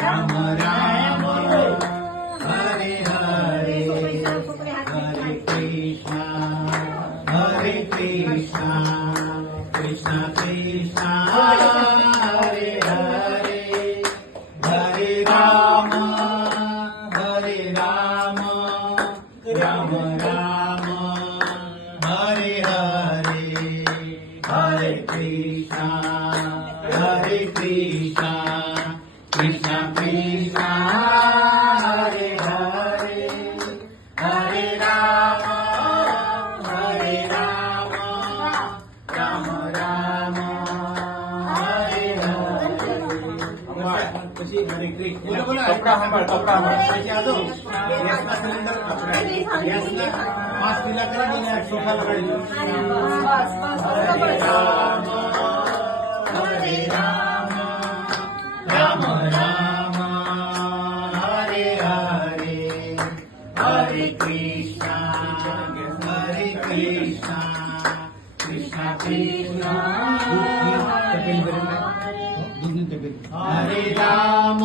राम राम हरे हरे हरे कृष्णा कृष्ण कृष्ण हरे हरे हरे राम राम राम हरे हरे हरे कृष्णा कृष्ण कृष्ण हरे हरे हरे राम राम राम हरे हरे कशी हरे कृष्ण कपडा सिलेंडर कपडा मास्क दिला करा सोफा हरे राम राम राम हरे हरे हरे कृष्णा कृष्ण कृष्ण हरे राम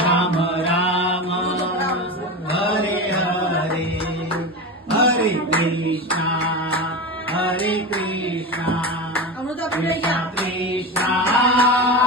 राम राम हरे हरे हरे कृष्णा कृष्ण कृष्ण